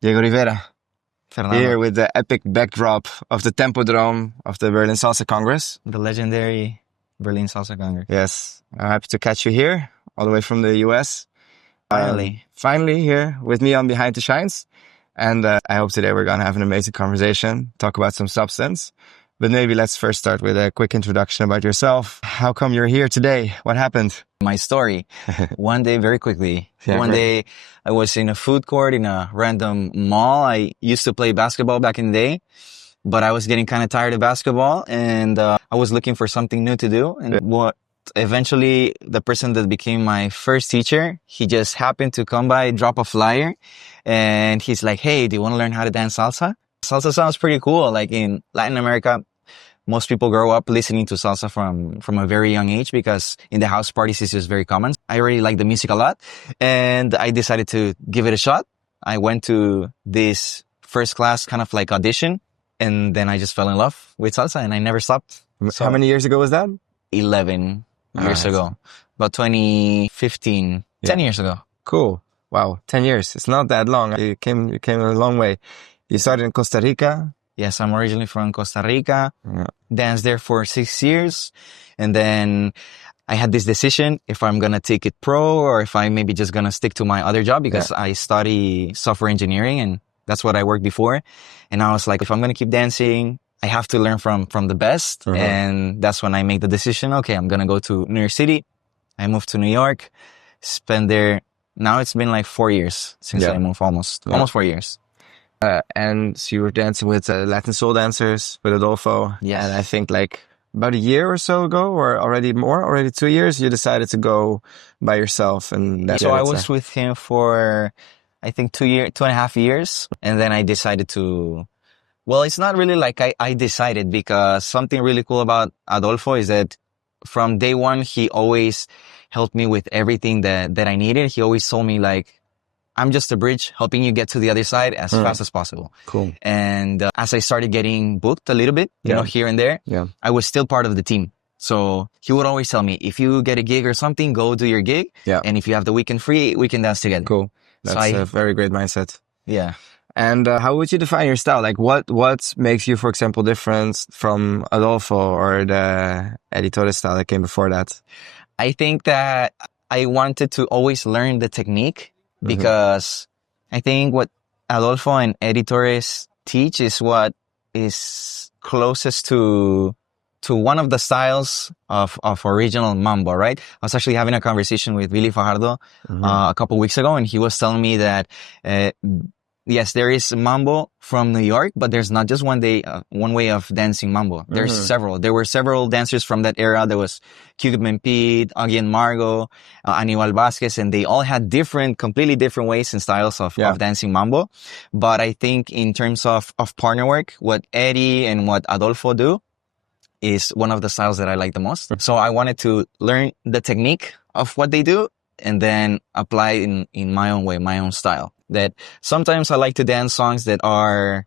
Diego Rivera, Fernando, here with the epic backdrop of the Tempodrome of the Berlin Salsa Congress. the legendary Berlin Salsa Congress. Yes, I'm happy to catch you here, all the way from the US. Finally here with me on Behind the Shines. And I hope today we're going to have an amazing conversation, talk about some substance. But maybe let's first start with a quick introduction about yourself. How come you're here today? What happened? My story. One day, very quickly, one day I was in a food court in a random mall. I used to play basketball back in the day, but I was getting kind of tired of basketball and I was looking for something new to do. And eventually the person that became my first teacher, he just happened to come by, drop a flyer, and he's like, "Hey, do you want to learn how to dance salsa?" Salsa sounds pretty cool. Like in Latin America, most people grow up listening to salsa from a very young age because in the house parties it's just very common. I really like the music a lot and I decided to give it a shot. I went to this first class kind of like audition and then I just fell in love with salsa and I never stopped. So, how many years ago was that? 11 years ago. About 2015, 10 years ago. Cool. Wow, 10 years. It's not that long. You came a long way. You started in Costa Rica. Yes, I'm originally from Costa Rica. Danced there for 6 years. And then I had this decision if I'm going to take it pro or if I'm maybe just going to stick to my other job because I study software engineering and that's what I worked before. And I was like, if I'm going to keep dancing, I have to learn from the best. And that's when I made the decision. Okay, I'm going to go to New York City. I moved to New York, spent there. Now it's been like 4 years since I moved, almost 4 years. And so you were dancing with Latin soul dancers, with Adolfo. Yes. And I think like about a year or so ago, or already 2 years, you decided to go by yourself. And so I was with him for, I think 2.5 years. And then I decided to, well, it's not really like I decided because something really cool about Adolfo is that from day one, he always helped me with everything that I needed. He always told me like, I'm just a bridge helping you get to the other side as fast as possible. Cool. And as I started getting booked a little bit, you know, here and there, I was still part of the team. So he would always tell me, if you get a gig or something, go do your gig. Yeah. And if you have the weekend free, we can dance together. Cool. That's a very great mindset. Yeah. And how would you define your style? Like what makes you, for example, different from Adolfo or the Editore style that came before that? I think that I wanted to always learn the technique because I think what Adolfo and Editores teach is what is closest to one of the styles of original mambo, right? I was actually having a conversation with Billy Fajardo a couple weeks ago, and he was telling me that yes, there is mambo from New York, but there's not just one way of dancing mambo. There's several. There were several dancers from that era. There was Cupid and Pete, Augie and Margot, Aníbal Vázquez, and they all had completely different ways and styles of dancing mambo. But I think in terms of partner work, what Eddie and what Adolfo do is one of the styles that I like the most. So I wanted to learn the technique of what they do and then apply in my own way, my own style. That sometimes I like to dance songs that are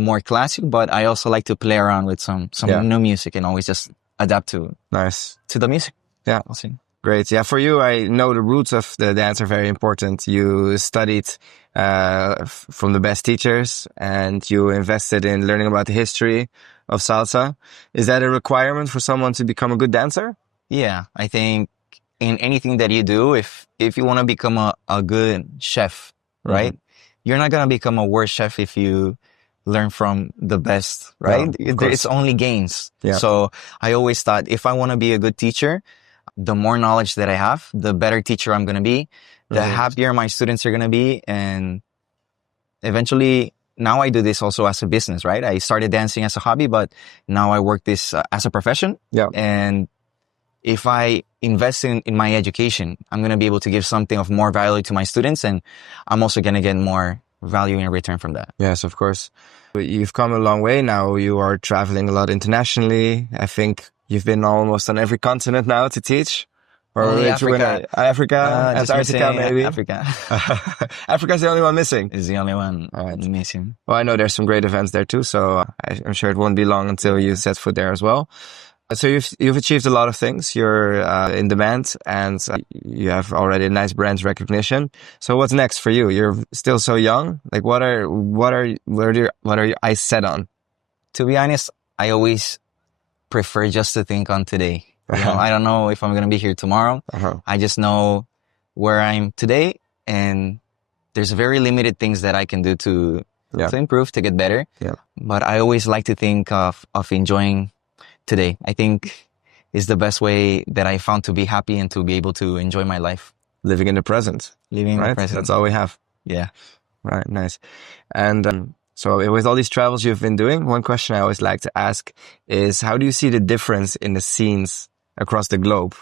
more classic, but I also like to play around with some new music and always just adapt to the music. Yeah. Great. Yeah. For you, I know the roots of the dance are very important. You studied from the best teachers and you invested in learning about the history of salsa. Is that a requirement for someone to become a good dancer? Yeah. I think in anything that you do, if you want to become a good chef, right? You're not going to become a worse chef if you learn from the best, right? It's only gains. Yeah. So I always thought if I want to be a good teacher, the more knowledge that I have, the better teacher I'm going to be, the happier my students are going to be. And eventually, now I do this also as a business, right? I started dancing as a hobby, but now I work this as a profession. Yeah. And if I invest in my education, I'm going to be able to give something of more value to my students, and I'm also going to get more value in return from that. Yes, of course. You've come a long way now. You are traveling a lot internationally. I think you've been almost on every continent now to teach. Or Africa. Antarctica, maybe. Africa. Africa's the only one missing. Is the only one missing. Well, I know there's some great events there too, so I'm sure it won't be long until you set foot there as well. So you've achieved a lot of things. You're in demand, and you have already a nice brand recognition. So what's next for you? You're still so young. Like what are your eyes set on? To be honest, I always prefer just to think on today. I don't know if I'm going to be here tomorrow. I just know where I'm today, and there's very limited things that I can do to improve, to get better. Yeah. But I always like to think of enjoying today. I think is the best way that I found to be happy and to be able to enjoy my life. Living in the present. Living in the Right? present. That's all we have. Yeah. Right. Nice. And so with all these travels you've been doing, one question I always like to ask is, how do you see the difference in the scenes across the globe?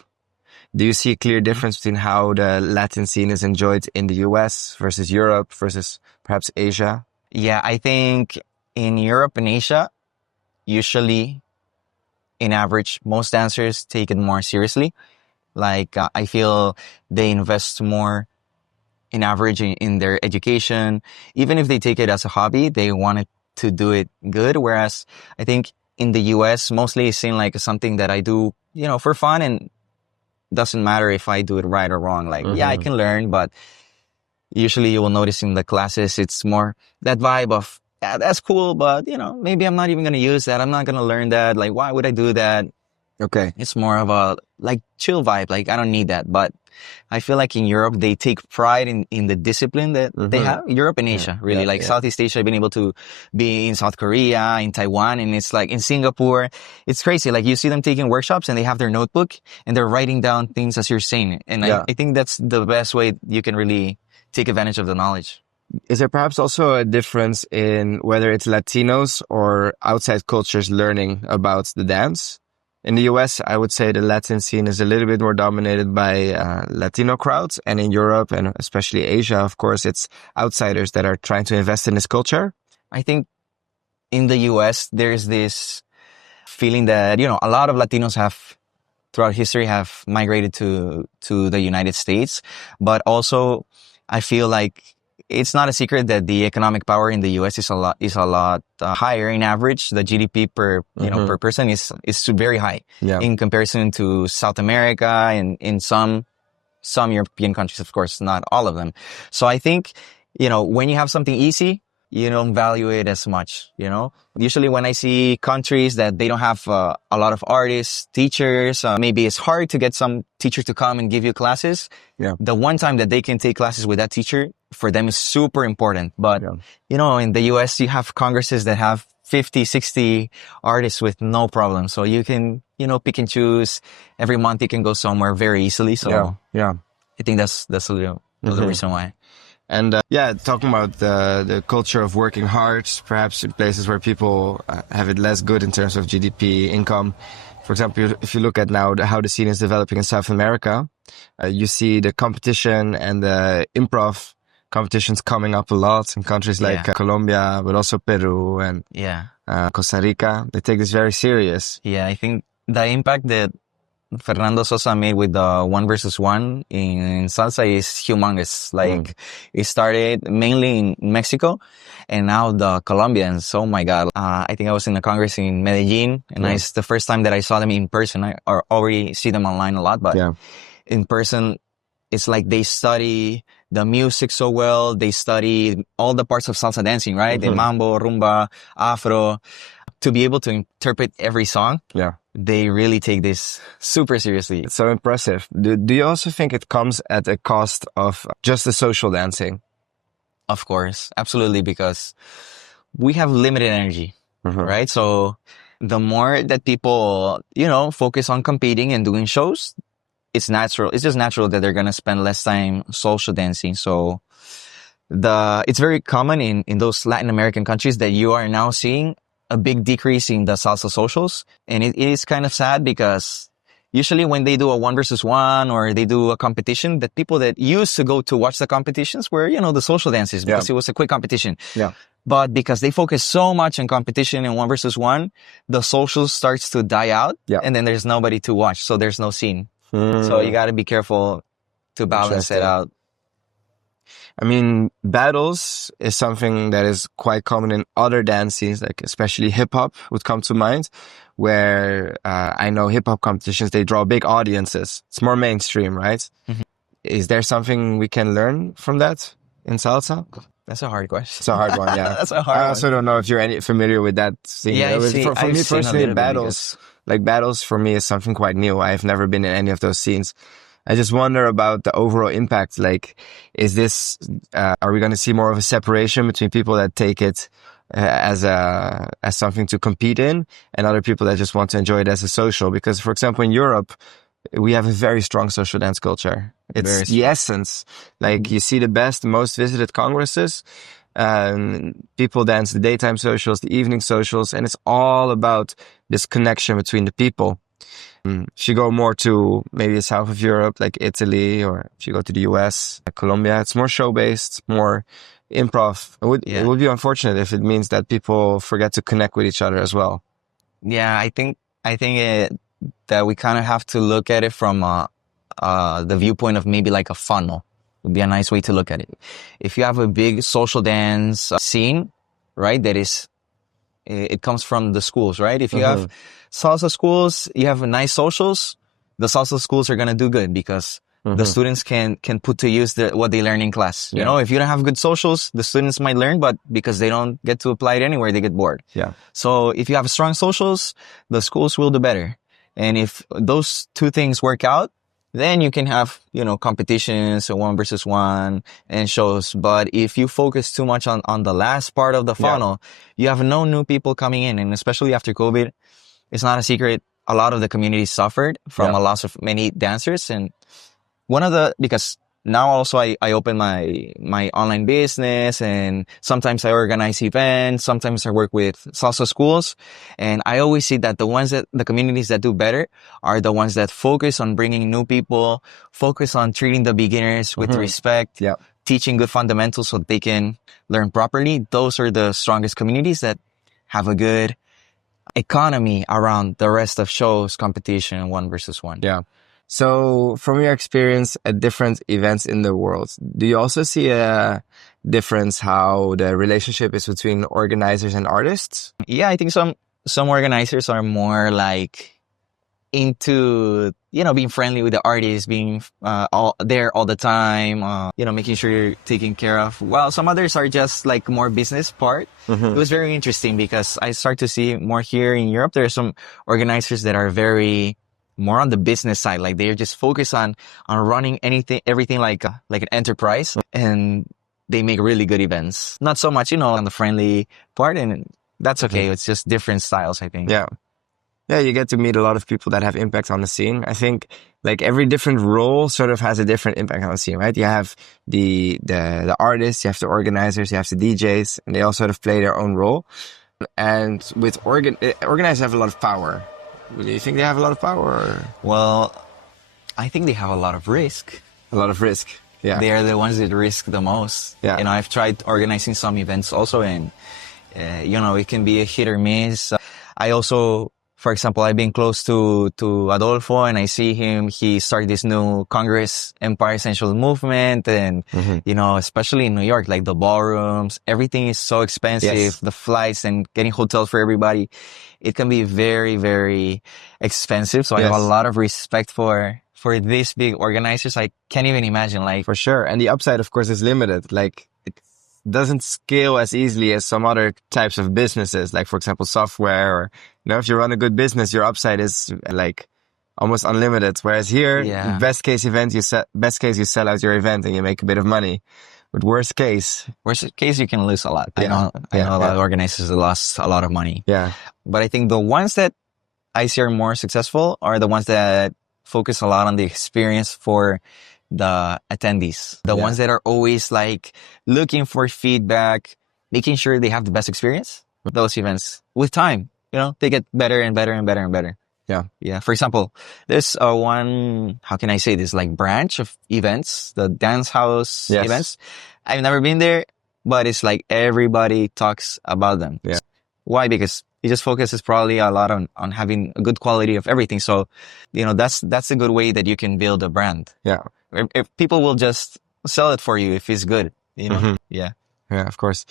Do you see a clear difference between how the Latin scene is enjoyed in the US versus Europe versus perhaps Asia? Yeah, I think in Europe and Asia, usually, in average, most dancers take it more seriously. Like, I feel they invest more in average in their education. Even if they take it as a hobby, they want it to do it good. Whereas I think in the US, mostly it's seen like something that I do, for fun, and doesn't matter if I do it right or wrong. Like, yeah, I can learn, but usually you will notice in the classes, it's more that vibe of, yeah, that's cool, but maybe I'm not even going to use that. I'm not going to learn that. Like, why would I do that? Okay. It's more of a like chill vibe. Like, I don't need that. But I feel like in Europe, they take pride in the discipline that they have. Europe and Asia, really. Like Southeast Asia, I've been able to be in South Korea, in Taiwan, and it's like in Singapore. It's crazy. Like, you see them taking workshops and they have their notebook and they're writing down things as you're saying it. And I think that's the best way you can really take advantage of the knowledge. Is there perhaps also a difference in whether it's Latinos or outside cultures learning about the dance? In the US, I would say the Latin scene is a little bit more dominated by Latino crowds. And in Europe and especially Asia, of course, it's outsiders that are trying to invest in this culture. I think in the US, there's this feeling that, a lot of Latinos throughout history have migrated to the United States. But also, I feel like it's not a secret that the economic power in the U.S. is a lot higher in average. The GDP per per person is very high in comparison to South America and in some European countries, of course, not all of them. So I think when you have something easy, you don't value it as much. Usually when I see countries that they don't have a lot of artists, teachers, maybe it's hard to get some teacher to come and give you classes. Yeah. The one time that they can take classes with that teacher, for them is super important. But, in the US, you have congresses that have 50, 60 artists with no problem. So you can, pick and choose. Every month you can go somewhere very easily. So I think that's the reason why. And talking about the culture of working hard, perhaps in places where people have it less good in terms of GDP, income. For example, if you look at now how the scene is developing in South America, you see the competition and the improv competitions coming up a lot in countries like Colombia, but also Peru and Costa Rica. They take this very serious. Yeah, I think the impact that Fernando Sosa made with the 1v1 in salsa is humongous. Like, it started mainly in Mexico, and now the Colombians, oh my God. I think I was in a congress in Medellin, and it's the first time that I saw them in person. I already see them online a lot, but in person, it's like they study the music so well. They study all the parts of salsa dancing, right? The mambo, rumba, afro. To be able to interpret every song, they really take this super seriously. It's so impressive. Do you also think it comes at a cost of just the social dancing? Of course, absolutely, because we have limited energy, right? So the more that people, focus on competing and doing shows, it's natural. It's just natural that they're going to spend less time social dancing. So it's very common in those Latin American countries that you are now seeing a big decrease in the salsa socials. And it is kind of sad because usually when they do a 1v1 or they do a competition, the people that used to go to watch the competitions were, the social dances because it was a quick competition. Yeah. But because they focus so much on competition and 1v1, the social starts to die out and then there's nobody to watch. So there's no scene. So you got to be careful to balance it out. I mean, battles is something that is quite common in other dance scenes, like especially hip hop would come to mind, where I know hip hop competitions, they draw big audiences. It's more mainstream, right? Mhm. Is there something we can learn from that in salsa? That's a hard question. It's a hard one, yeah. That's a I hard also one. don't know if you're any familiar with that scene. Yeah, For I've me seen a personally, little bit because battles for me is something quite new. I've never been in any of those scenes. I just wonder about the overall impact. Like, is this, are we going to see more of a separation between people that take it as something to compete in and other people that just want to enjoy it as a social? Because, for example, in Europe, we have a very strong social dance culture. It's very the essence. Like, you see the best, most visited congresses. People dance the daytime socials, the evening socials, and it's all about this connection between the people. If you go more to maybe the south of Europe, like Italy, or if you go to the US, like Colombia, it's more show-based, more improv. It would be unfortunate if it means that people forget to connect with each other as well. Yeah, that we kind of have to look at it from the viewpoint of maybe like a funnel. Would be a nice way to look at it. If you have a big social dance scene, right, it comes from the schools, right? If you have salsa schools, you have nice socials, the salsa schools are going to do good because the students can put to use what they learn in class. You know, if you don't have good socials, the students might learn, but because they don't get to apply it anywhere, they get bored. Yeah. So if you have strong socials, the schools will do better. And if those two things work out, then you can have, competitions, so 1 versus 1 and shows. But if you focus too much on the last part of the funnel, you have no new people coming in. And especially after COVID, it's not a secret. A lot of the community suffered from a loss of many dancers. And because now also I open my online business, and sometimes I organize events. Sometimes I work with salsa schools, and I always see that the communities that do better are the ones that focus on bringing new people, focus on treating the beginners with respect, teaching good fundamentals so they can learn properly. Those are the strongest communities that have a good economy around the rest of shows, competition, 1 versus 1. Yeah. So from your experience at different events in the world, do you also see a difference how the relationship is between organizers and artists? Yeah, I think some organizers are more like into, being friendly with the artists, being all the time, making sure you're taken care of. While some others are just like more business part. It was very interesting because I start to see more here in Europe. There are some organizers that are very more on the business side. Like they're just focused on running everything like an enterprise, and they make really good events. Not so much, on the friendly part, and that's okay. It's just different styles, I think. Yeah. Yeah, you get to meet a lot of people that have impact on the scene. I think like every different role sort of has a different impact on the scene, right? You have the artists, you have the organizers, you have the DJs, and they all sort of play their own role. And with organizers have a lot of power. Do you think they have a lot of power? Or? Well, I think they have a lot of risk. A lot of risk. Yeah. They are the ones that risk the most. Yeah. I've tried organizing some events also, and it can be a hit or miss. I also, for example, I've been close to Adolfo, and I see him. He started this new Congress Empire Essential movement, and especially in New York, like the ballrooms, everything is so expensive. Yes. The flights and getting hotels for everybody, it can be very, very expensive. So I have a lot of respect for these big organizers. I can't even imagine, like, for sure. And the upside, of course, is limited. Like, it doesn't scale as easily as some other types of businesses, like, for example, software, or, if you run a good business, your upside is like almost unlimited. Whereas here, best case you sell out your event and you make a bit of money. But worst case, you can lose a lot. I know a lot of organizers that lost a lot of money. Yeah. But I think the ones that I see are more successful are the ones that focus a lot on the experience for the attendees. The ones that are always like looking for feedback, making sure they have the best experience. Those events, with time, they get better and better and better and better. Yeah. Yeah. For example, there's one, how can I say this, like branch of events, the dance house events. I've never been there, but it's like everybody talks about them. Yeah. Why? Because it just focuses probably a lot on having a good quality of everything. So, that's a good way that you can build a brand. Yeah. If people will just sell it for you if it's good, you know? Mhm. Yeah. Yeah, of course.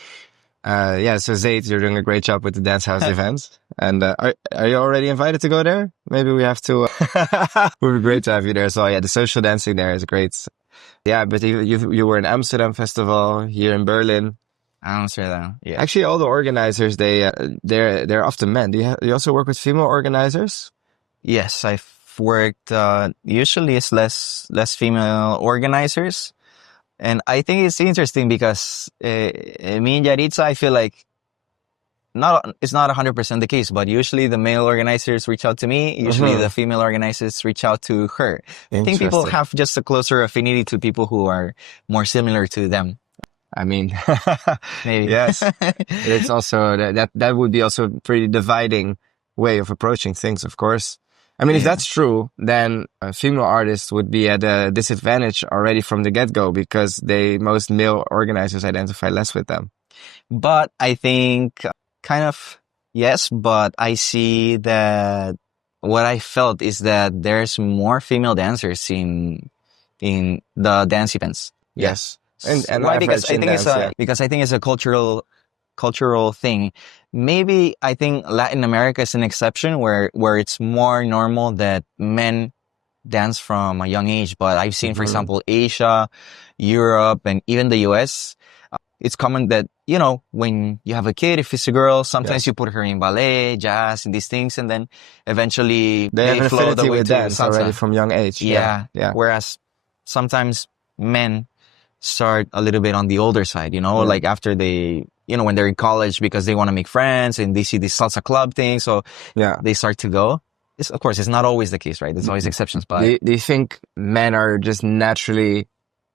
Yeah, so Zaid, you're doing a great job with the Dance House events. And are you already invited to go there? Maybe we have to. Would be great to have you there. So yeah, the social dancing there is great. Yeah, but you were in Amsterdam Festival, here in Berlin. Amsterdam. Yeah. Actually, all the organizers they're often men. Do you also work with female organizers? Yes, I've worked, usually it's less female organizers. And I think it's interesting because me and Yaritza, I feel like it's not 100% the case, but usually the male organizers reach out to me. Usually the female organizers reach out to her. I think people Interesting. have just a closer affinity to people who are more similar to them. I mean, Maybe. yes, it's also that would be also a pretty dividing way of approaching things, of course. I mean, if Yeah. that's true, then female artists would be at a disadvantage already from the get-go because most male organizers identify less with them. But I think kind of yes, but I see that what I felt is that there's more female dancers in the dance events. Yes. And Why? average in dance, yeah. Because I think it's a cultural thing. Maybe I think Latin America is an exception where it's more normal that men dance from a young age. But I've seen, for example, Asia, Europe, and even the US. It's common that, you know, when you have a kid, if it's a girl, sometimes you put her in ballet, jazz, and these things, and then eventually They have an flow the affinity way with to dance salsa. already from young age. Yeah. Yeah. Whereas sometimes men start a little bit on the older side, you know, like after they, you know, when they're in college because they want to make friends and they see this salsa club thing. So they start to go. Of course, it's not always the case, right? There's always exceptions, but do you think men are just naturally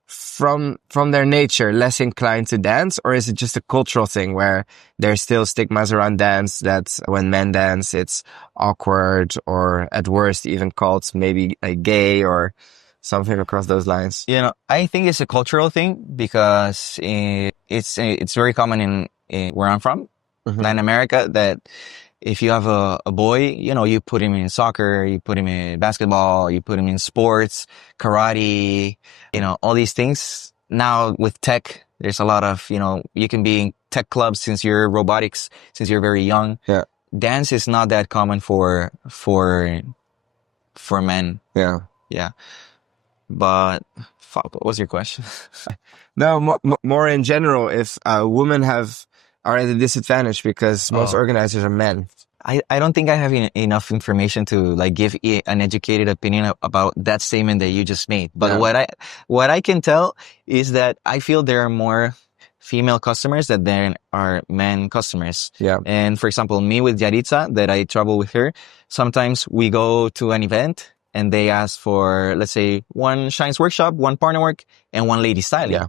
from their nature less inclined to dance, or is it just a cultural thing where there's still stigmas around dance that when men dance it's awkward or at worst even called maybe a gay or something across those lines? You know, I think it's a cultural thing because it's very common in where I'm from, Latin America, that if you have a boy, you know, you put him in soccer, you put him in basketball, you put him in sports, karate, you know, all these things. Now with tech, there's a lot of, you know, you can be in tech clubs since you're robotics, since you're very young. Yeah. Dance is not that common for men. Yeah. Yeah. But fuck, what was your question? No, more in general, if women are at a disadvantage because most organizers are men. I don't think I have enough information to like give an educated opinion about that statement that you just made. But what I can tell is that I feel there are more female customers than there are men customers. Yeah. And for example, me with Yaritza, that I travel with her, sometimes we go to an event and they ask for, let's say, one Shines workshop, one partner work, and one lady styling. Yeah.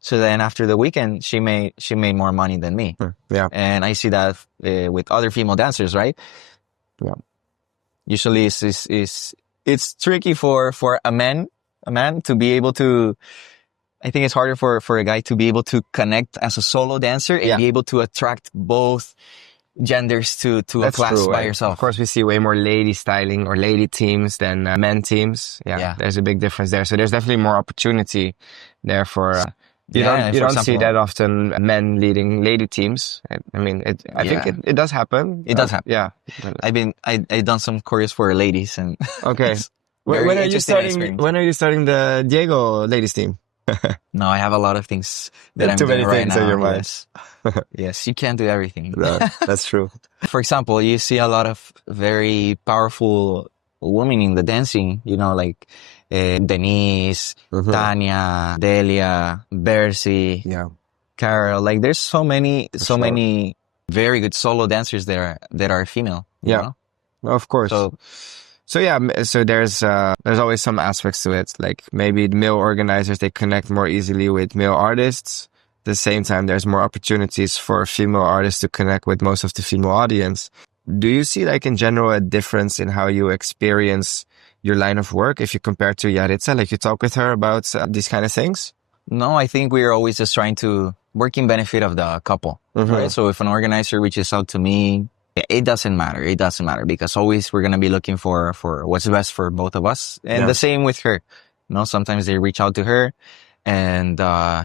So then after the weekend, she made more money than me. Yeah. And I see that with other female dancers, right? Yeah. Usually it's tricky for a man to be able to, I think it's harder for a guy to be able to connect as a solo dancer and be able to attract both genders to a class by yourself. Of course, we see way more lady styling or lady teams than men teams. Yeah, there's a big difference there. So there's definitely more opportunity there for... You don't see that often, men leading lady teams. I mean, I think it does happen. It does happen. Yeah. I've done some choreos for ladies and okay. When are you starting the Diego ladies team? No, I have a lot of things that I'm doing doing right things now. In your mind. Yes, you can't do everything. No, that's true. For example, you see a lot of very powerful women in the dancing, you know, like Denise, Tanya, Delia, Bercy, Carol. Like there's so many very good solo dancers there that are female. You know? Of course. So there's always some aspects to it. Like maybe the male organizers, they connect more easily with male artists. At the same time, there's more opportunities for female artists to connect with most of the female audience. Do you see, like, in general, a difference in how you experience your line of work if you compare to Yaritza? Like, you talk with her about these kind of things? No, I think we're always just trying to work in benefit of the couple, right? So if an organizer reaches out to me, it doesn't matter. It doesn't matter because always we're going to be looking for what's best for both of us. And the same with her. You know, sometimes they reach out to her And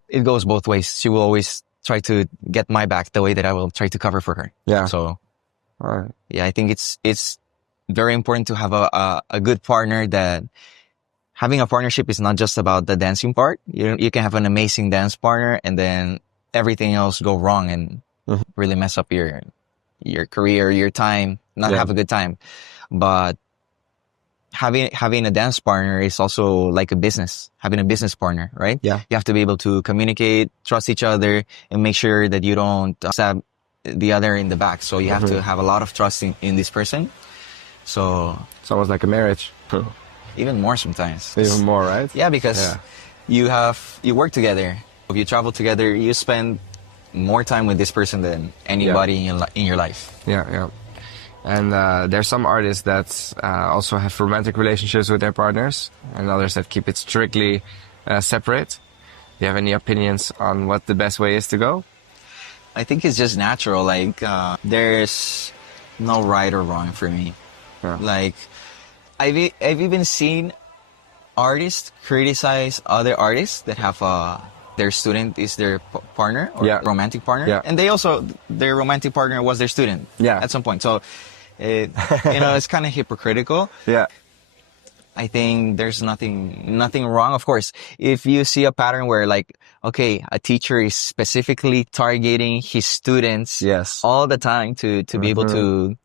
it goes both ways. She will always try to get my back the way that I will try to cover for her. Yeah. So, All right. yeah, I think it's very important to have a good partner. That having a partnership is not just about the dancing part. You can have an amazing dance partner and then everything else go wrong and really mess up your career, your time, not have a good time. But having a dance partner is also like a business, having a business partner, right? Yeah. You have to be able to communicate, trust each other, and make sure that you don't stab the other in the back. So you have to have a lot of trust in this person. So it's almost like a marriage. Even more sometimes. Even more, right? Yeah, because you work together. If you travel together, you spend more time with this person than anybody in your life. Yeah, yeah. And there's some artists that also have romantic relationships with their partners, and others that keep it strictly separate. Do you have any opinions on what the best way is to go? I think it's just natural. Like there's no right or wrong for me. Yeah. Like I've even seen artists criticize other artists that have their student is their partner or romantic partner, and their romantic partner was their student at some point. So it's kind of hypocritical. Yeah. I think there's nothing wrong. Of course, if you see a pattern where like, okay, a teacher is specifically targeting his students all the time to be able to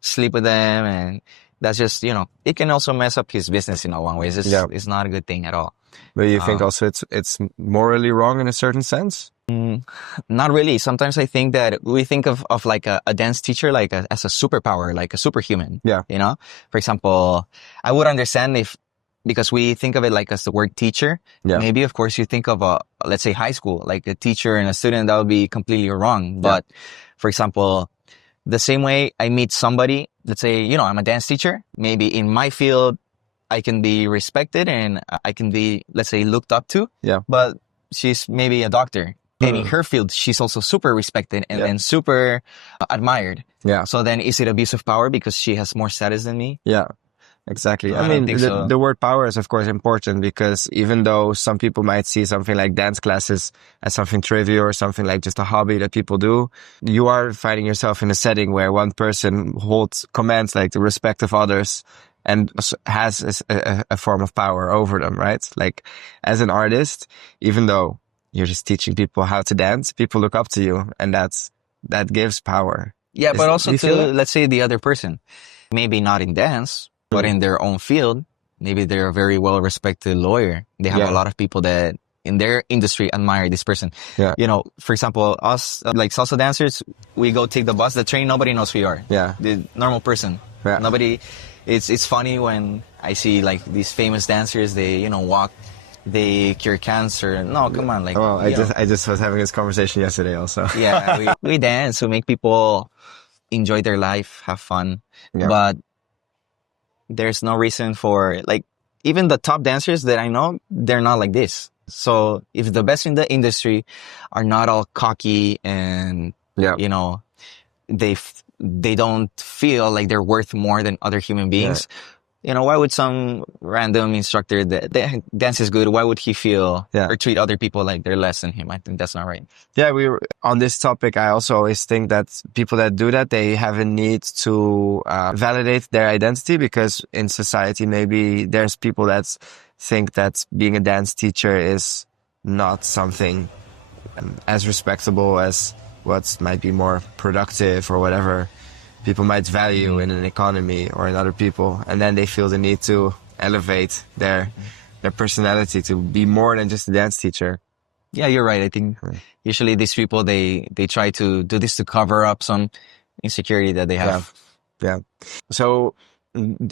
sleep with them, and that's just, it can also mess up his business in a long way. It's not a good thing at all. But you think also it's morally wrong in a certain sense? Not really. Sometimes I think that we think of like a dance teacher like as a superpower, like a superhuman. Yeah. For example, I would understand because we think of it like as the word teacher. Yeah. Maybe, of course, you think of let's say high school, like a teacher and a student, that would be completely wrong. But for example, the same way I meet somebody, let's say, I'm a dance teacher. Maybe in my field, I can be respected and I can be, let's say, looked up to. Yeah. But she's maybe a doctor. And in her field, she's also super respected and super admired. Yeah. So then is it abuse of power because she has more status than me? Yeah. Exactly. I mean, the word power is, of course, important because even though some people might see something like dance classes as something trivial or something like just a hobby that people do, you are finding yourself in a setting where one person commands like the respect of others and has a form of power over them, right? Like as an artist, even though you're just teaching people how to dance, people look up to you, and that gives power. Yeah, but also to, let's say, the other person. Maybe not in dance, but in their own field. Maybe they're a very well-respected lawyer. They have a lot of people that in their industry admire this person. Yeah. For example, us, like salsa dancers, we go take the bus, the train, nobody knows who you are. Yeah. The normal person. Yeah. Nobody, it's funny when I see like these famous dancers, they, walk, they cure cancer. No, come on. Like, I just was having this conversation yesterday also. Yeah, we dance to make people enjoy their life, have fun. Yeah. But there's no reason for, like, even the top dancers that I know, they're not like this. So if the best in the industry are not all cocky and, they don't feel like they're worth more than other human beings, why would some random instructor that dance is good, why would he feel or treat other people like they're less than him? I think that's not right. Yeah, on this topic, I also always think that people that do that, they have a need to validate their identity, because in society, maybe there's people that think that being a dance teacher is not something as respectable as what might be more productive or whatever people might value in an economy or in other people, and then they feel the need to elevate their personality to be more than just a dance teacher. Yeah, you're right. I think usually these people, they try to do this to cover up some insecurity that they have. Yeah. So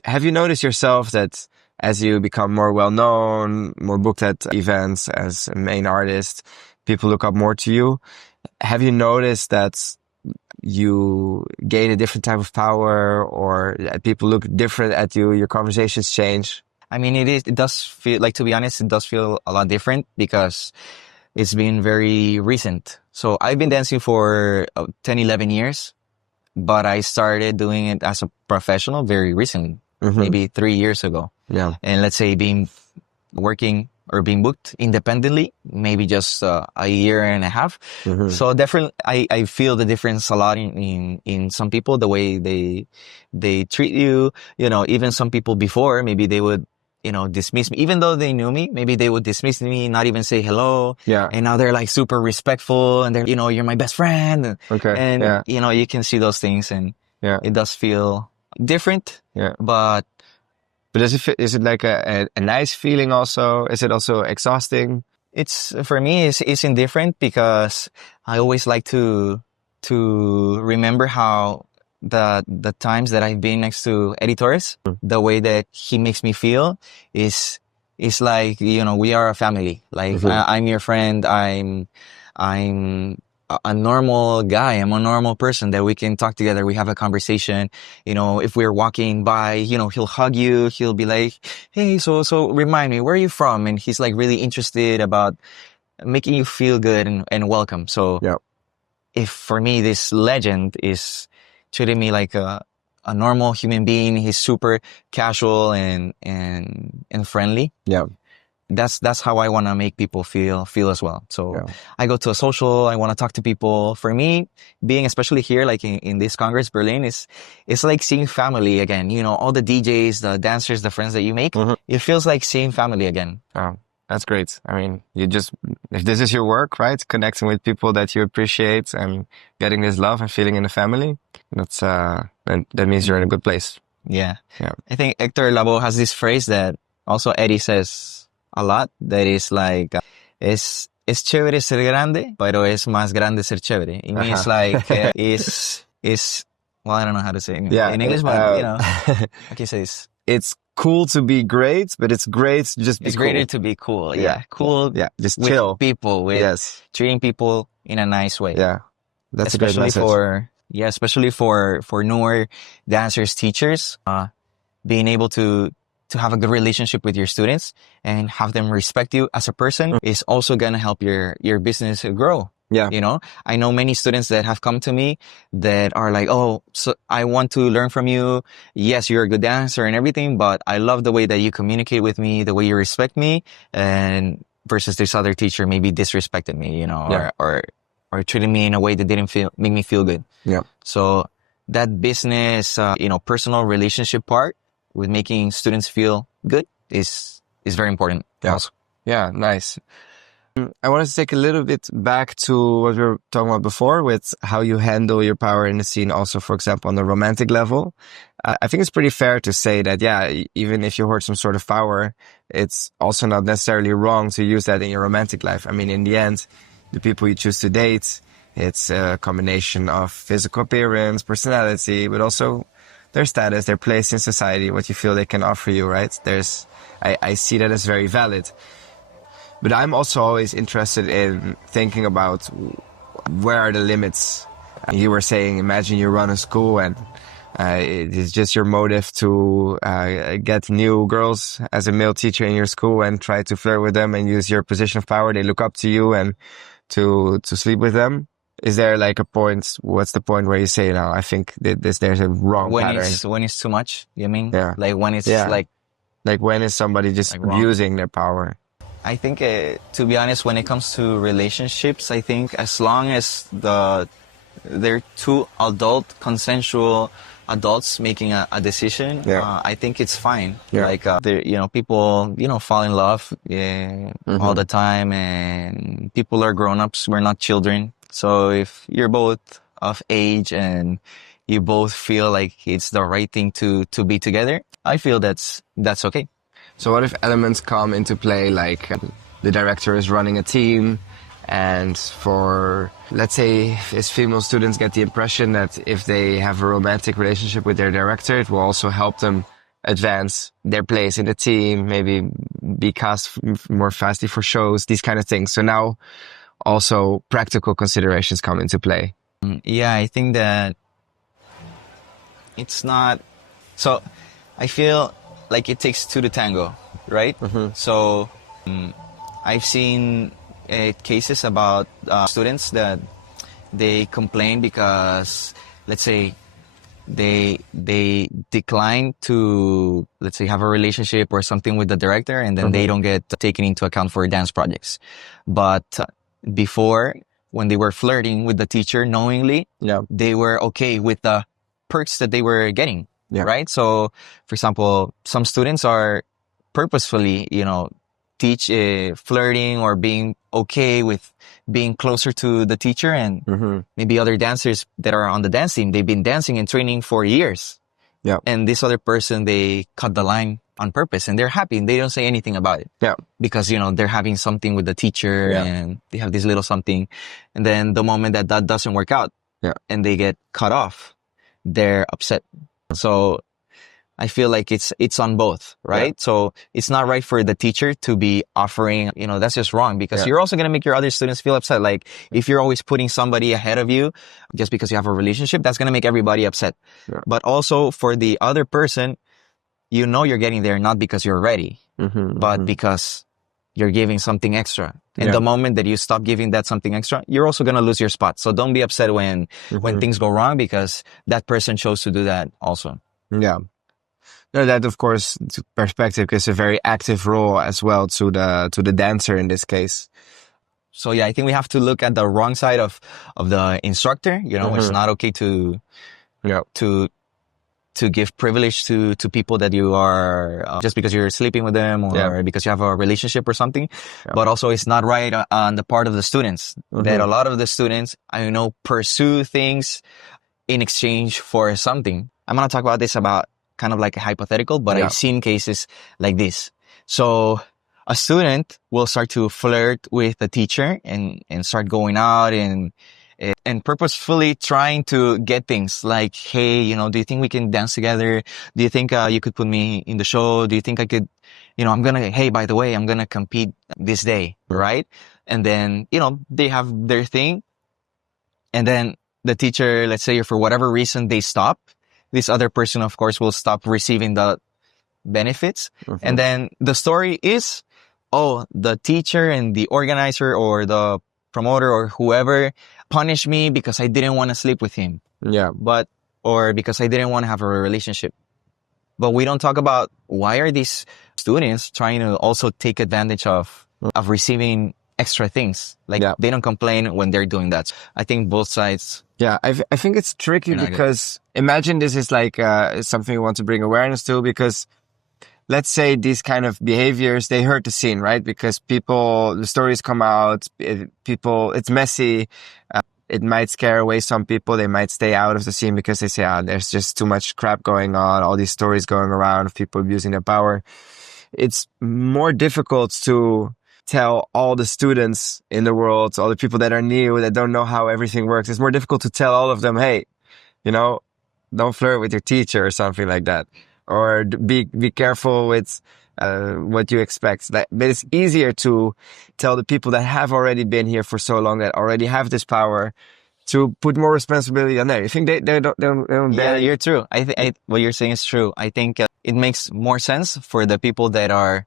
have you noticed yourself that as you become more well-known, more booked at events as a main artist, people look up more to you? Have you noticed that you gain a different type of power, or people look different at you, your conversations change? I mean, it does feel, like, to be honest, it does feel a lot different because it's been very recent. So I've been dancing for 10, 11 years, but I started doing it as a professional very recently, maybe 3 years ago. Yeah. And let's say working or being booked independently, maybe just a year and a half. So definitely, I feel the difference a lot in some people, the way they treat you. You know, even some people before, maybe they would, you know, dismiss me, even though they knew me, maybe they would dismiss me, not even say hello. Yeah. And now they're like super respectful and they're, you know, you're my best friend. And Yeah. you know, you can see those things and Yeah. it does feel different. Yeah. But is it like a nice feeling also? Is it also exhausting? it's, for me, it's indifferent because I always like to remember how the times that I've been next to Eddie Torres, the way that he makes me feel is like, you know, we are a family. Like I'm your friend. I'm a normal guy. I'm a normal person that we can talk together. We have a conversation. You know, if we're walking by, you know, he'll hug you. He'll be like, "Hey, so remind me, where are you from?" And he's like really interested about making you feel good and welcome. So Yeah. if for me, this legend is treating me like a normal human being, he's super casual and friendly. Yeah. That's how I want to make people feel as well. So Yeah. I go to a social, I want to talk to people. For me, being especially here, like in this Congress, Berlin, it's like seeing family again. You know, all the DJs, the dancers, the friends that you make, it feels like seeing family again. Oh, that's great. I mean, if this is your work, right? Connecting with people that you appreciate and getting this love and feeling in the family, that means you're in a good place. Yeah. Yeah. I think Hector Lavoe has this phrase that also Eddie says a lot, that is like, es chévere ser grande, pero es más grande ser chévere. It means like, well, I don't know how to say it in English, but you know, how can you say this? It's cool to be great, but it's great just be It's cool. greater to be cool. Yeah. Cool. Yeah. Just with chill. people, with treating people in a nice way. Yeah. That's especially a great message. especially for newer dancers, teachers, being able to have a good relationship with your students and have them respect you as a person is also going to help your business grow. Yeah. You know, I know many students that have come to me that are like, "Oh, so I want to learn from you. Yes, you're a good dancer and everything, but I love the way that you communicate with me, the way you respect me." And versus this other teacher maybe disrespected me, you know, or treated me in a way that didn't make me feel good. Yeah. So that business, you know, personal relationship part with making students feel good is very important. Yeah. Also. Yeah. Nice. I wanted to take a little bit back to what we were talking about before with how you handle your power in the scene. Also, for example, on the romantic level, I think it's pretty fair to say that, yeah, even if you hold some sort of power, it's also not necessarily wrong to use that in your romantic life. I mean, in the end, the people you choose to date, it's a combination of physical appearance, personality, but also their status, their place in society, what you feel they can offer you, right? I see that as very valid. But I'm also always interested in thinking about where are the limits. You were saying, imagine you run a school and it is just your motive to get new girls as a male teacher in your school and try to flirt with them and use your position of power. They look up to you and to sleep with them. Is there like a point? What's the point where you say, no, I think that there's a wrong pattern? When it's too much, you mean? Yeah. Like when it's like when is somebody just abusing their power? I think, to be honest, when it comes to relationships, I think as long as they're two consensual adults making a decision, I think it's fine. Yeah. Like, you know, people, you know, fall in love all the time, and people are grown-ups. We're not children. So if you're both of age and you both feel like it's the right thing to be together, I feel that's okay. So what if elements come into play, like the director is running a team, and for, let's say, his female students get the impression that if they have a romantic relationship with their director, it will also help them advance their place in the team, maybe be cast more fastly for shows, these kind of things. So now also practical considerations come into play. Yeah, I think that it's not... So I feel like it takes two to tango, right? So I've seen cases about students that they complain because, let's say, they decline to, let's say, have a relationship or something with the director, and then they don't get taken into account for dance projects. But before, when they were flirting with the teacher knowingly, they were okay with the perks that they were getting, right? So, for example, some students are purposefully, teach flirting or being okay with being closer to the teacher, and maybe other dancers that are on the dance team, they've been dancing and training for years. Yeah. And this other person, they cut the line on purpose, and they're happy and they don't say anything about it. Yeah. Because, they're having something with the teacher, and they have this little something. And then the moment that doesn't work out, and they get cut off, they're upset. So I feel like it's on both, right? Yeah. So it's not right for the teacher to be offering, that's just wrong, because you're also going to make your other students feel upset. Like, if you're always putting somebody ahead of you just because you have a relationship, that's going to make everybody upset. Yeah. But also for the other person, you're getting there not because you're ready, but because you're giving something extra. And the moment that you stop giving that something extra, you're also going to lose your spot. So don't be upset when things go wrong, because that person chose to do that also. Yeah. No, that of course, perspective is a very active role as well to the dancer in this case. So yeah, I think we have to look at the wrong side of the instructor. It's not okay to give privilege to people that you are just because you're sleeping with them or because you have a relationship or something. Yeah. But also, it's not right on the part of the students that a lot of the students, pursue things in exchange for something. I'm gonna talk about this about kind of like a hypothetical, but I've seen cases like this. So a student will start to flirt with the teacher and start going out and purposefully trying to get things like, hey, do you think we can dance together? Do you think you could put me in the show? Do you think I could, hey, by the way, I'm going to compete this day, right? And then, they have their thing. And then the teacher, let's say for whatever reason, they stop. This other person, of course, will stop receiving the benefits. And then the story is, the teacher and the organizer or the promoter or whoever punished me because I didn't want to sleep with him. Yeah. Or because I didn't want to have a relationship. But we don't talk about why are these students trying to also take advantage of receiving extra things. Like they don't complain when they're doing that. I think both sides. Yeah, I think it's tricky because imagine this is like something we want to bring awareness to, because let's say these kind of behaviors, they hurt the scene, right? Because the stories come out, it's messy. It might scare away some people. They might stay out of the scene because they say, there's just too much crap going on. All these stories going around of people abusing their power. It's more difficult to tell all the students in the world, all the people that are new, that don't know how everything works. It's more difficult to tell all of them, hey, don't flirt with your teacher or something like that. Or be careful with what you expect. But it's easier to tell the people that have already been here for so long, that already have this power, to put more responsibility on them. You think they don't Yeah, you're true. What you're saying is true. I think it makes more sense for the people that are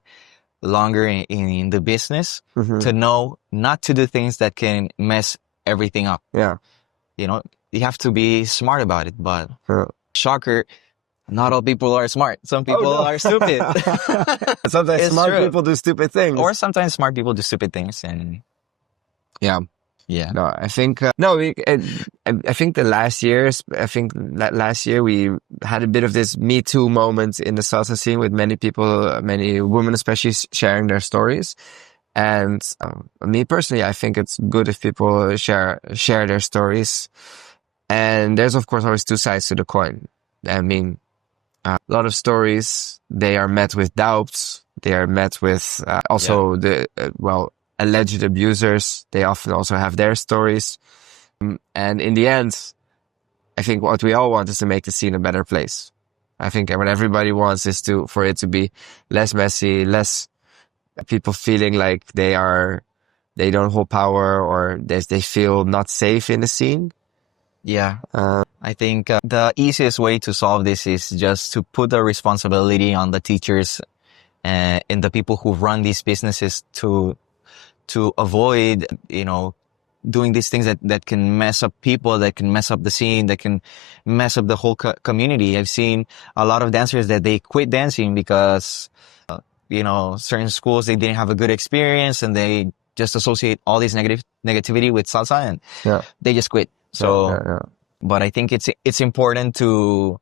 longer in the business to know not to do things that can mess everything up. Yeah. You have to be smart about it, but shocker, not all people are smart. Some people are stupid. Sometimes smart people do stupid things. Or sometimes smart people do stupid things. And yeah. No, I think I think the last years. I think that last year we had a bit of this Me Too moment in the salsa scene, with many people, many women especially, sharing their stories. And me personally, I think it's good if people share their stories. And there's of course always two sides to the coin. I mean, a lot of stories, they are met with doubts. They are met with alleged abusers. They often also have their stories. And in the end, I think what we all want is to make the scene a better place. I think what everybody wants is for it to be less messy, less people feeling like they don't hold power, or they feel not safe in the scene. Yeah. I think the easiest way to solve this is just to put the responsibility on the teachers and the people who run these businesses to avoid, doing these things that can mess up people, that can mess up the scene, that can mess up the whole community. I've seen a lot of dancers that they quit dancing because, certain schools, they didn't have a good experience and they just associate all this negativity with salsa and they just quit. So, but I think it's important to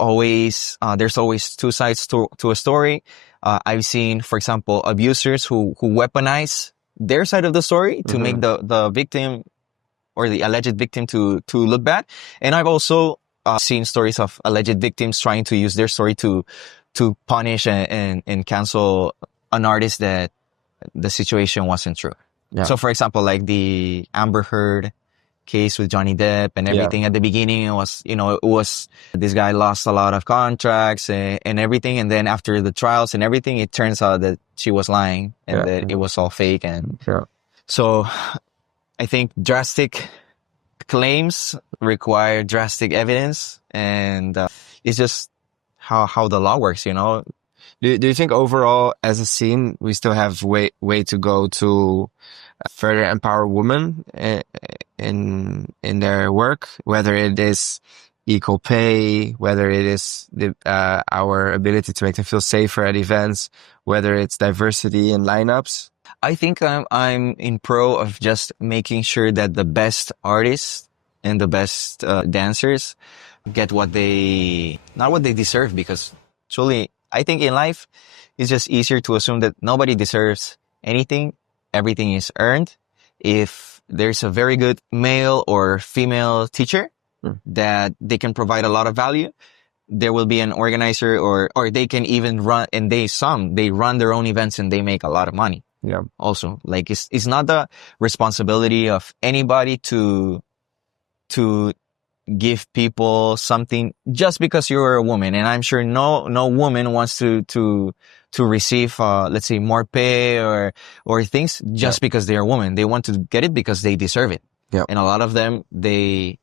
always, there's always two sides to a story. I've seen, for example, abusers who weaponize their side of the story to make the victim or the alleged victim to look bad. And I've also seen stories of alleged victims trying to use their story to punish and cancel an artist that the situation wasn't true. Yeah. So, for example, like the Amber Heard case with Johnny Depp and everything at the beginning, it was this guy lost a lot of contracts and everything. And then after the trials and everything, it turns out that she was lying and that it was all fake. And so I think drastic claims require drastic evidence, and it's just how the law works, Do you think overall as a scene, we still have way to go to further empower women in their work, whether it is equal pay, whether it is our ability to make them feel safer at events, whether it's diversity in lineups? I think I'm in pro of just making sure that the best artists and the best dancers get not what they deserve, because truly, I think in life, it's just easier to assume that nobody deserves anything. Everything is earned. If there's a very good male or female teacher that they can provide a lot of value, there will be an organizer or they can even run, and they run their own events and they make a lot of money. Yeah. Also, like it's not the responsibility of anybody to give people something just because you're a woman. And I'm sure no woman wants to receive, let's say, more pay or things just because they're a woman. They want to get it because they deserve it. Yeah. And a lot of them, they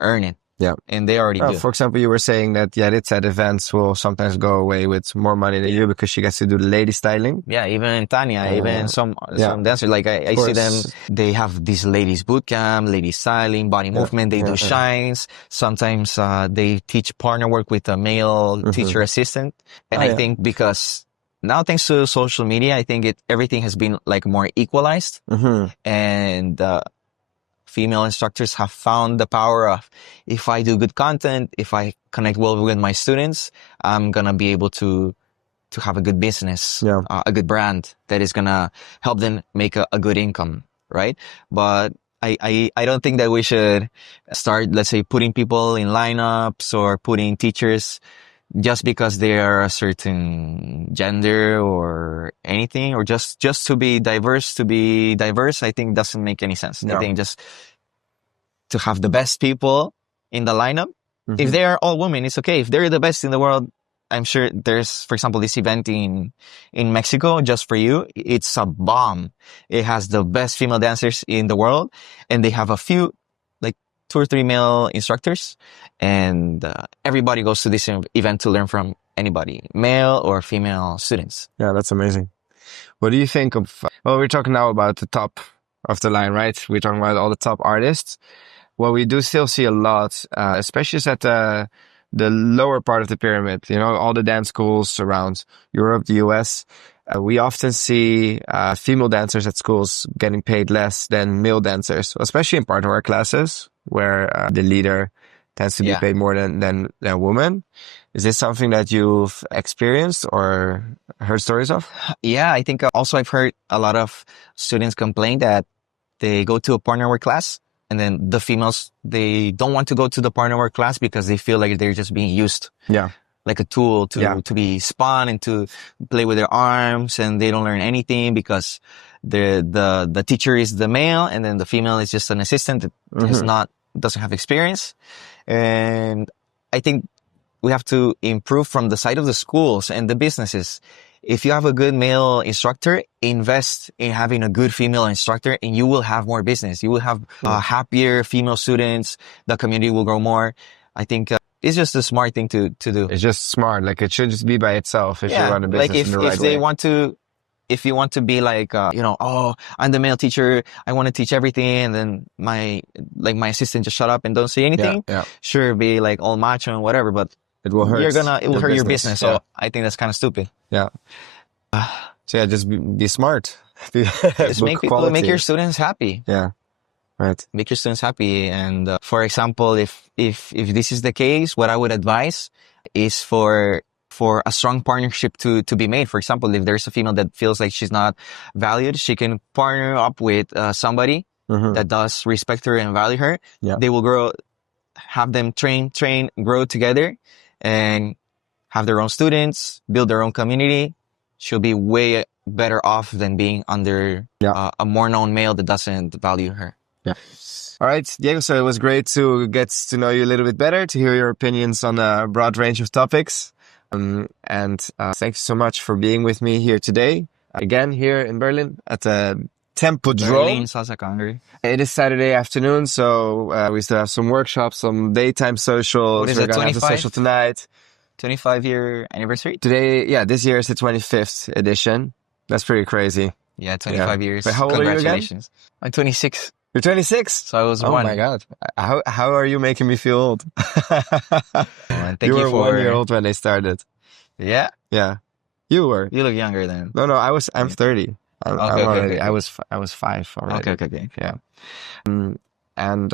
earn it. Yeah. And they already do. For example, you were saying that Yaritza at events will sometimes go away with more money than you because she gets to do the lady styling. Yeah, even Tanya, even some dancers, like I see them, they have this ladies boot camp, lady styling, body movement, they do shines. Sometimes they teach partner work with a male teacher assistant. And I think because now, thanks to social media, I think everything has been like more equalized. And female instructors have found the power of, if I do good content, if I connect well with my students, I'm going to be able to have a good business, a good brand that is going to help them make a good income, right? But I don't think that we should start, let's say, putting people in lineups or putting teachers just because they are a certain gender or anything, or just to be diverse, I think doesn't make any sense. I think just to have the best people in the lineup. If they are all women, it's okay. If they're the best in the world, I'm sure there's, for example, this event in Mexico, just for you, it's a bomb. It has the best female dancers in the world, and they have a few, like 2 or 3 male instructors, and everybody goes to this event to learn from anybody, male or female students. Yeah, that's amazing. What do you think of, we're talking now about the top of the line, right? We're talking about all the top artists. Well, we do still see a lot, especially at the lower part of the pyramid, all the dance schools around Europe, the US. We often see female dancers at schools getting paid less than male dancers, especially in partner work classes, where the leader tends to be paid more than a woman. Is this something that you've experienced or heard stories of? Yeah, I think also I've heard a lot of students complain that they go to a partner work class, and then the females, they don't want to go to the partner work class because they feel like they're just being used. Yeah. Like a tool to be spun and to play with their arms, and they don't learn anything because the teacher is the male, and then the female is just an assistant that doesn't have experience. And I think we have to improve from the side of the schools and the businesses. If you have a good male instructor, invest in having a good female instructor, and you will have more business. You will have happier female students. The community will grow more. I think it's just a smart thing to do. It's just smart. Like, it should just be by itself if you run a business in the right way. If they want to if you want to be like, oh, I'm the male teacher, I want to teach everything, and then my assistant just shut up and don't say anything. Yeah. Sure, be like all macho and whatever, but it will hurt. It will hurt your business. So Yeah. I think that's kind of stupid. Yeah. So yeah, just be smart. Just make your students happy. Yeah. Right. Make your students happy. And for example, if this is the case, what I would advise is for a strong partnership to be made. For example, if there's a female that feels like she's not valued, she can partner up with somebody that does respect her and value her. Yeah. They will grow, have them train, grow together, and have their own students, build their own community. She'll be way better off than being under a more known male that doesn't value her. Yeah. All right, Diego, so it was great to get to know you a little bit better, to hear your opinions on a broad range of topics. And thank you so much for being with me here today. Again, here in Berlin at the Tempodrome. Berlin Salsa Congress. It is Saturday afternoon, so we still have some workshops, some daytime socials. What is We're it, going to have a 25? social tonight. 25-year anniversary? Today, this year is the 25th edition. That's pretty crazy. Yeah, 25 years. But how old are you again? Congratulations. I'm 26. You're 26? So I was Oh one. my God. How are you making me feel old? Thank you you were for 1 year old when they started. Yeah. Yeah. You were. You look younger than. No, I'm 30. I'm already. Okay. I was 5 already. Okay. Yeah. I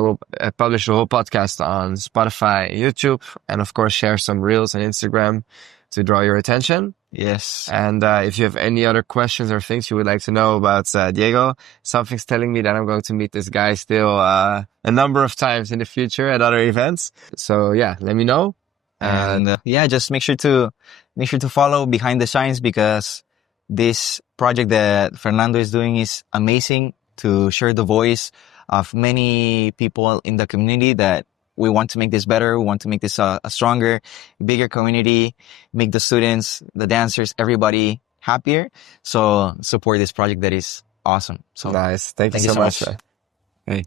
will publish the whole podcast on Spotify, YouTube, and of course share some reels on Instagram to draw your attention. Yes. And if you have any other questions or things you would like to know about Diego, something's telling me that I'm going to meet this guy still a number of times in the future at other events. So yeah, let me know. And just make sure to follow Behind the Shines, because this project that Fernando is doing is amazing, to share the voice of many people in the community that we want to make this better. We want to make this a stronger, bigger community, make the students, the dancers, everybody happier. So support this project that is awesome. So nice. Thank you so much. Hey.